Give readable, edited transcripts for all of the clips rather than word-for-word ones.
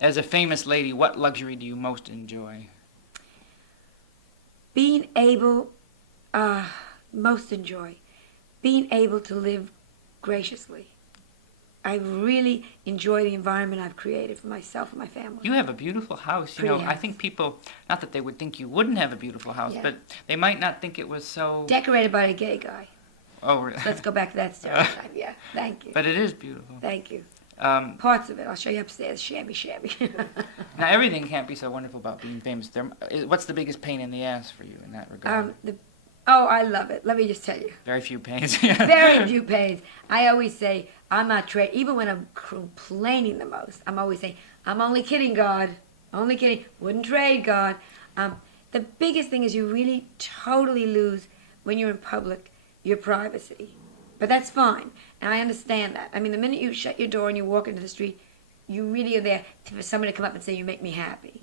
As a famous lady, what luxury do you most enjoy? Being able, most enjoy, being able to live graciously. I really enjoy the environment I've created for myself and my family. You have a beautiful house. Pretty I house. think people, not that they would think you wouldn't have a beautiful house, Yeah. but they might not think it was so. Decorated by a gay guy. Oh, really? So let's go back to that stereotype. Yeah, thank you. But it is beautiful. Thank you. Um, Parts of it. I'll show you upstairs. Shabby. Now, everything can't be so wonderful about being famous. What's the biggest pain in the ass for you in that regard? Oh, I love it. Let me just tell you. Very few pains. Very few pains. I always say, I'm not trade. Even when I'm complaining the most, I'm always saying, I'm only kidding, God. Only kidding. Wouldn't trade, God. The biggest thing is you really totally lose when you're in public your privacy. But that's fine. And I understand that. I mean, the minute you shut your door and you walk into the street, you really are there for somebody to come up and say, you make me happy.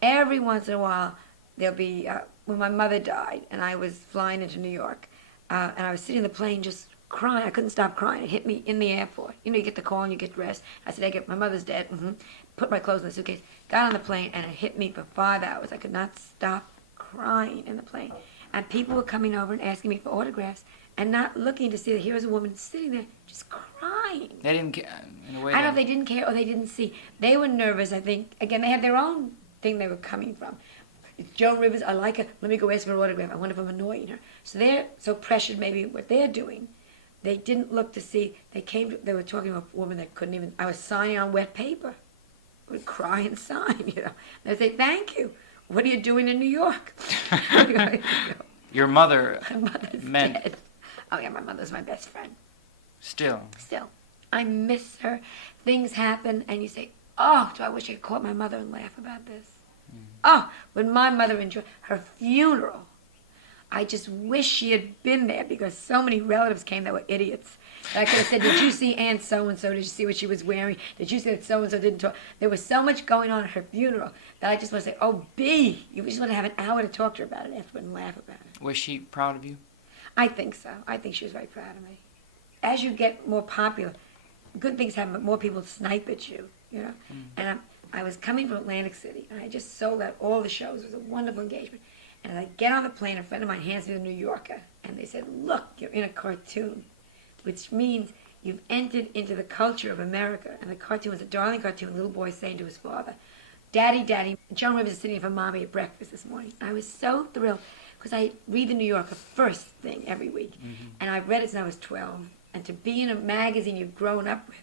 Every once in a while, there'll be, when my mother died and I was flying into New York, and I was sitting in the plane just crying. I couldn't stop crying. It hit me in the airport. You know, you get the call and you get dressed. I said, my mother's dead. Put my clothes in the suitcase. Got on the plane and it hit me for 5 hours. I could not stop crying in the plane. And people were coming over and asking me for autographs and not looking to see that here was a woman sitting there just crying. They didn't care, in a way. I don't know if they didn't care or they didn't see. They were nervous, I think. Again, they had their own thing they were coming from. It's Joan Rivers, I like her, let me go ask for an autograph. I wonder if I'm annoying her. So they're so pressured maybe what they're doing. They didn't look to see, they were talking to a woman that couldn't even, I was signing on wet paper. I would cry and sign, you know. They'd say, thank you. What are you doing in New York? Your mother My mother's meant... dead. Oh yeah, my mother's my best friend. Still. I miss her. Things happen and you say, oh, do I wish I could call my mother and laugh about this. Oh, when my mother enjoyed her funeral, I just wish she had been there because so many relatives came that were idiots. I could have said, did you see Aunt so-and-so? Did you see what she was wearing? Did you see that so-and-so didn't talk? There was so much going on at her funeral that I just want to say, oh, B, you just want to have an hour to talk to her about it afterward and laugh about it. Was she proud of you? I think so. I think she was very proud of me. As you get more popular, good things happen, but more people snipe at you, you know. And I was coming from Atlantic City, and I just sold out all the shows. It was a wonderful engagement. And as I get on the plane, a friend of mine hands me the New Yorker, and they said, look, you're in a cartoon, which means you've entered into the culture of America. And the cartoon was a darling cartoon, a little boy saying to his father, Daddy, Daddy. Joan Rivers is sitting in for Mommy at breakfast this morning. I was so thrilled, because I read the New Yorker first thing every week, and I've read it since I was 12. And to be in a magazine you've grown up with,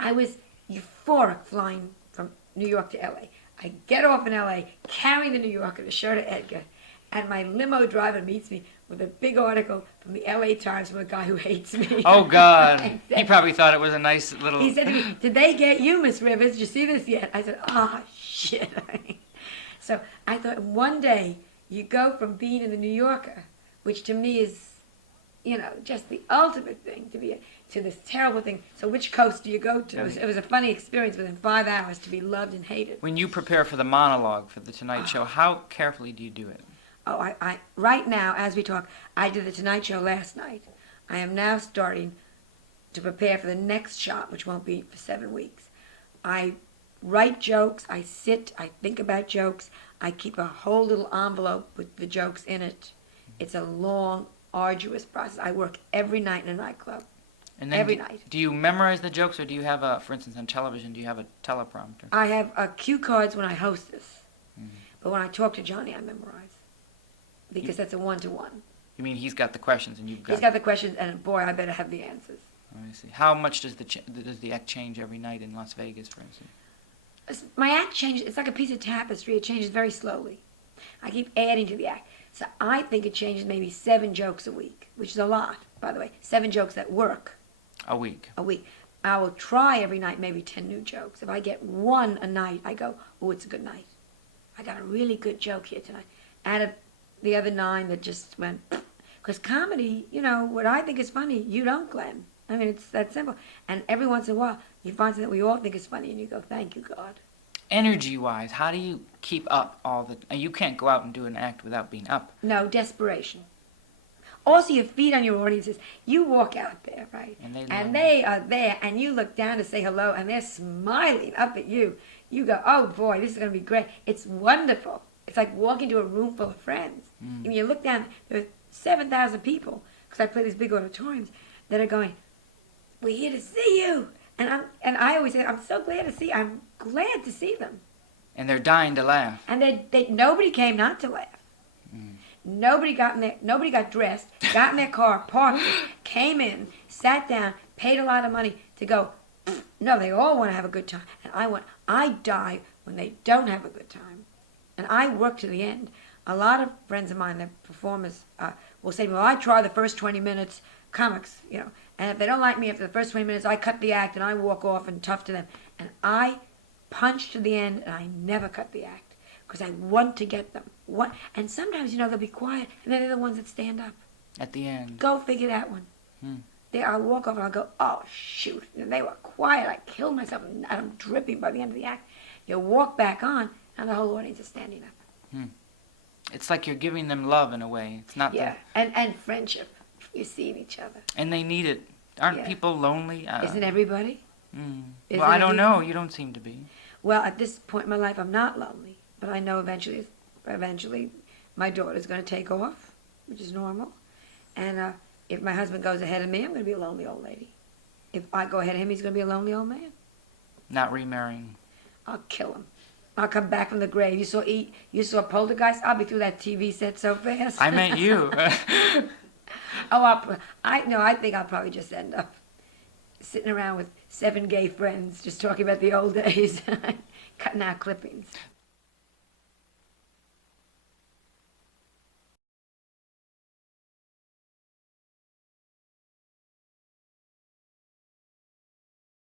I was euphoric flying from New York to L.A. I get off in L.A., carrying the New Yorker to show to Edgar, and my limo driver meets me with a big article from the L.A. Times from a guy who hates me. Oh, God. He probably thought it was a nice little... He said to me, did they get you, Miss Rivers? Did you see this yet? I said, oh, shit. So I thought one day you go from being in the New Yorker, which to me is, you know, just the ultimate thing to this terrible thing. So which coast do you go to? It was a funny experience within 5 hours to be loved and hated. When you prepare for the monologue for The Tonight Show, how carefully do you do it? Oh, I right now, as we talk, I did The Tonight Show last night. I am now starting to prepare for the next shot, which won't be for 7 weeks. I write jokes, I sit, I think about jokes, I keep a whole little envelope with the jokes in it. It's a long, arduous process. I work every night in a nightclub. And then every night. Do you memorize the jokes, or do you have for instance, on television, do you have a teleprompter? I have cue cards when I host this. But when I talk to Johnny, I memorize. Because that's a one-to-one. You mean he's got the questions and you've got... He's got the questions, and boy, I better have the answers. Oh, I see. How much does the act change every night in Las Vegas, for instance? My act changes. It's like a piece of tapestry. It changes very slowly. I keep adding to the act. So I think it changes maybe 7 jokes a week, which is a lot, by the way. 7 jokes that work. A week. A week. I will try every night maybe 10 new jokes. If I get 1 a night, I go, oh, it's a good night. I got a really good joke here tonight. Out of the other 9 that just went, because comedy, you know, what I think is funny, you don't, Glenn. I mean, it's that simple. And every once in a while, you find something we all think is funny, and you go, thank you, God. Energy-wise, how do you keep up all the... And you can't go out and do an act without being up. No, desperation. Also, you feed on your audiences. You walk out there, right? And they And love they are there, and you look down to say hello, and they're smiling up at you. You go, oh boy, this is going to be great. It's wonderful. It's like walking to a room full of friends. Mm. And you look down, there are 7,000 people, because I play these big auditoriums, that are going, we're here to see you. And I always say, I'm so glad to see, I'm glad to see them. And they're dying to laugh. And nobody came not to laugh. Mm. Nobody got dressed, got in their car, parked it, came in, sat down, paid a lot of money to go. No, they all want to have a good time. And I die when they don't have a good time. And I work to the end. A lot of friends of mine, the performers, will say, well, I try the first 20 minutes, comics, you know. And if they don't like me after the first 20 minutes, I cut the act and I walk off and tough to them. And I punch to the end and I never cut the act because I want to get them. And sometimes, you know, they'll be quiet and then they're the ones that stand up. At the end. Go figure that one. I'll walk off and I'll go, oh, shoot. And they were quiet. I killed myself and I'm dripping by the end of the act. You walk back on and the whole audience is standing up. It's like you're giving them love in a way. It's not and friendship. You see each other. And they need it. Aren't people lonely? Isn't everybody? Well, I don't know. You don't seem to be. Well, at this point in my life, I'm not lonely. But I know eventually my daughter's going to take off, which is normal. And if my husband goes ahead of me, I'm going to be a lonely old lady. If I go ahead of him, he's going to be a lonely old man. Not remarrying. I'll kill him. I'll come back from the grave. You saw Poltergeist? I'll be through that TV set so fast. I meant you. I think I'll probably just end up sitting around with 7 gay friends just talking about the old days, cutting out clippings.